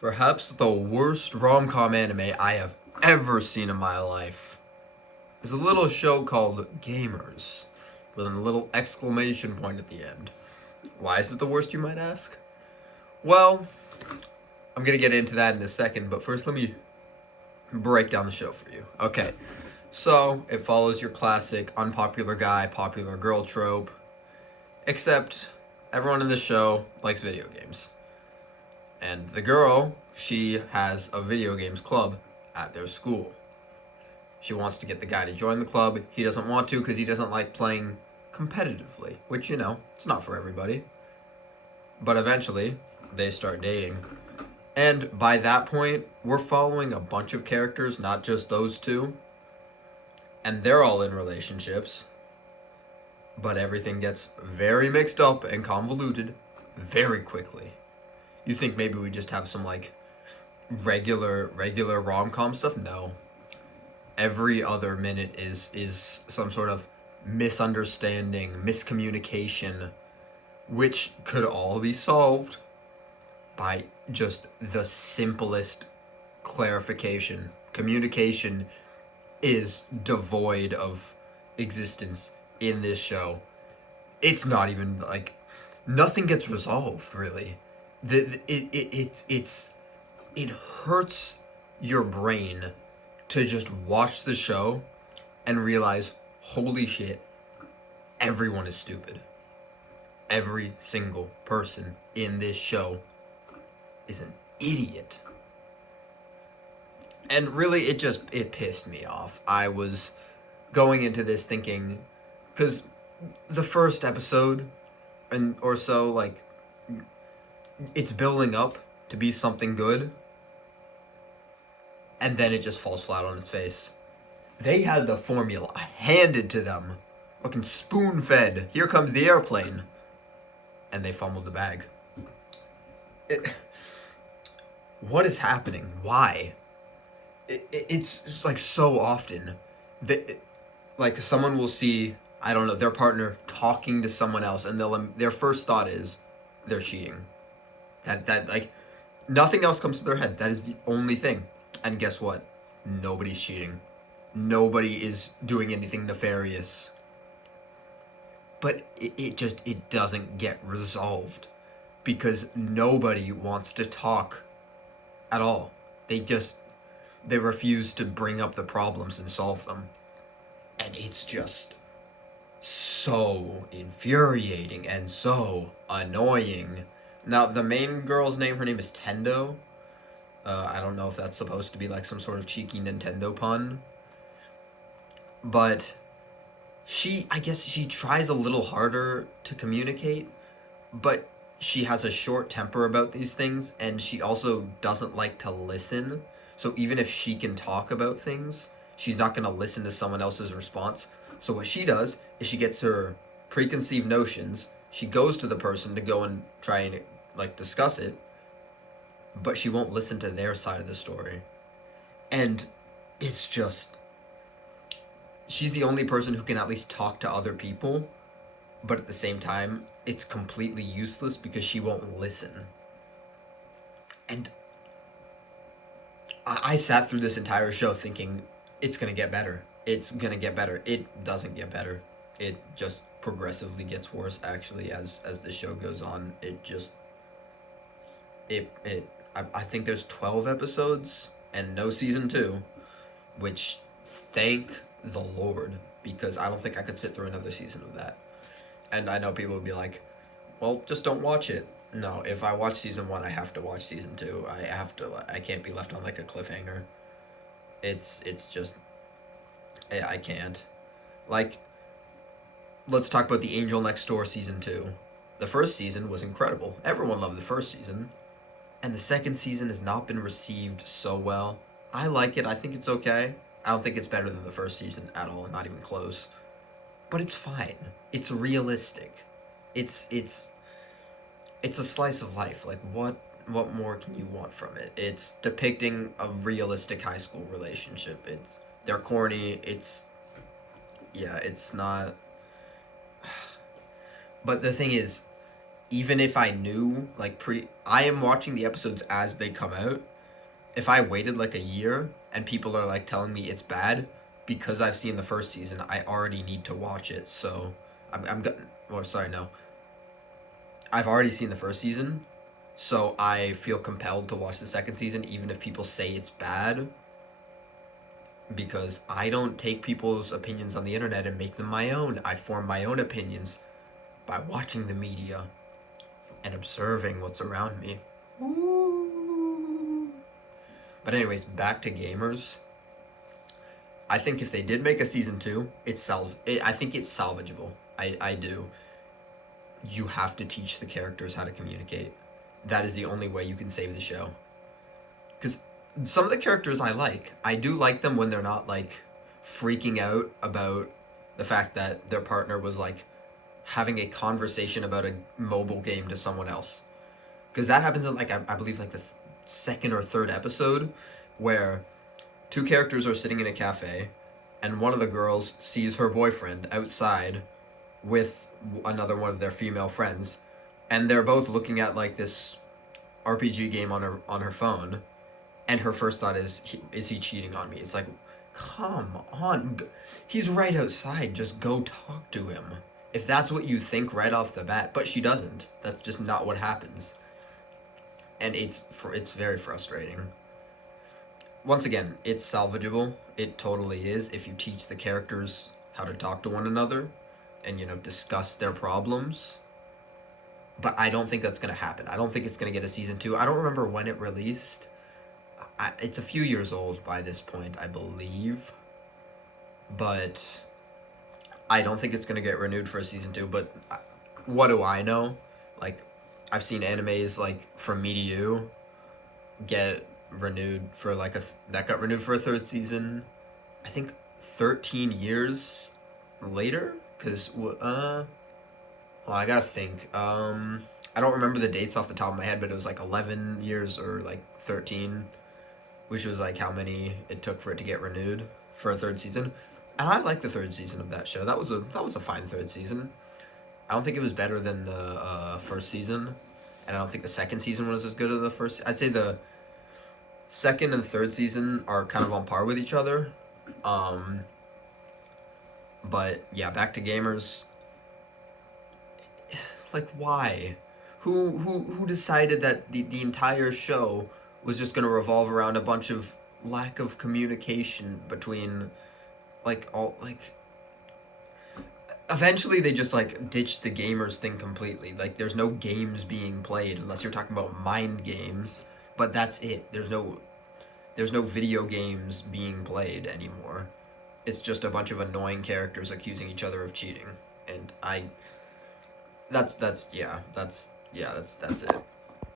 Perhaps the worst rom-com anime I have ever seen in my life is a little show called Gamers, with a little exclamation point at the end. Why is it the worst, you might ask? Well, I'm gonna get into that in a second, but first let me break down the show for you. Okay, so it follows your classic unpopular guy, popular girl trope, except everyone in the show likes video games. And the girl, she has a video games club at their school. She wants to get the guy to join the club. He doesn't want to because he doesn't like playing competitively, which, it's not for everybody. But eventually, they start dating. And by that point, we're following a bunch of characters, not just those two. And they're all in relationships. But everything gets very mixed up and convoluted very quickly. You think maybe we just have some like regular rom-com stuff? No. Every other minute is some sort of misunderstanding, miscommunication, which could all be solved by just the simplest clarification. Communication is devoid of existence in this show. It's not even like nothing gets resolved really. It hurts your brain to just watch the show and realize, holy shit, everyone is stupid. Every single person in this show is an idiot. And really, it pissed me off. I was going into this thinking, because the first episode or so, like, it's building up to be something good, and then it just falls flat on its face. They had the formula handed to them, fucking spoon-fed. Here comes the airplane, and they fumbled the bag. What is happening? Why? It's just like so often that, like, someone will see, I don't know, their partner talking to someone else, and their first thought is they're cheating. That like nothing else comes to their head. That is the only thing. And guess what? Nobody's cheating. Nobody is doing anything nefarious. But it doesn't get resolved because nobody wants to talk at all. They refuse to bring up the problems and solve them. And it's just so infuriating and so annoying. Now, the main girl's name, her name is Tendo. I don't know if that's supposed to be like some sort of cheeky Nintendo pun. But I guess she tries a little harder to communicate, but she has a short temper about these things, and she also doesn't like to listen. So even if she can talk about things, she's not going to listen to someone else's response. So what she does is she gets her preconceived notions, she goes to the person to go and try and like discuss it, but she won't listen to their side of the story. And it's just, she's the only person who can at least talk to other people, but at the same time, it's completely useless because she won't listen. And I sat through this entire show thinking, it's gonna get better. It's gonna get better. It doesn't get better. It just progressively gets worse, actually, as the show goes on. I think there's 12 episodes and no season 2, which, thank the Lord, because I don't think I could sit through another season of that. And I know people would be like, well, just don't watch it. No, if I watch season 1, I have to watch season 2. I can't be left on like a cliffhanger. It's just, I can't. Like, let's talk about the Angel Next Door season 2. The first season was incredible. Everyone loved the first season. And the second season has not been received so well. I like it. I think it's okay. I don't think it's better than the first season at all. Not even close. But it's fine. It's realistic. It's a slice of life. Like, what more can you want from it? It's depicting a realistic high school relationship. They're corny. It's not. But the thing is, even if I knew, like, I am watching the episodes as they come out. If I waited like a year and people are like telling me it's bad because I've seen the first season, I already need to watch it. So I'm or sorry, no. I've already seen the first season, so I feel compelled to watch the second season even if people say it's bad, because I don't take people's opinions on the internet and make them my own. I form my own opinions by watching the media and observing what's around me. Ooh. But anyways, back to Gamers. I think if they did make a season 2, I think it's salvageable. I do. You have to teach the characters how to communicate. That is the only way you can save the show. Because some of the characters I do like them when they're not like freaking out about the fact that their partner was like having a conversation about a mobile game to someone else. Because that happens in like I believe like the second or third episode, where two characters are sitting in a cafe, and one of the girls sees her boyfriend outside with another one of their female friends, and they're both looking at like this RPG game on her phone, and her first thought is he cheating on me? It's like, come on, he's right outside. Just go talk to him. If that's what you think right off the bat, but she doesn't. That's just not what happens, and it's very frustrating. Once again, it's salvageable. It totally is if you teach the characters how to talk to one another and, discuss their problems. But I don't think that's going to happen. I don't think it's going to get a season 2. I don't remember when it released. It's a few years old by this point, I believe. But I don't think it's going to get renewed for a season 2. But what do I know? Like, I've seen animes like From Me to You get renewed for that got renewed for a third season, I think 13 years later, because I gotta think. I don't remember the dates off the top of my head, but it was like 11 years or like 13, which was like how many it took for it to get renewed for a third season. And I like the third season of that show. That was a fine third season. I don't think it was better than the first season, and I don't think the second season was as good as the first. I'd say the second and third season are kind of on par with each other. But yeah, back to Gamers. Like, why? Who decided that the entire show was just gonna revolve around a bunch of lack of communication between eventually they just like ditched the gamers thing completely. Like, there's no games being played unless you're talking about mind games, but that's it. There's no video games being played anymore. It's just a bunch of annoying characters accusing each other of cheating. And that's it.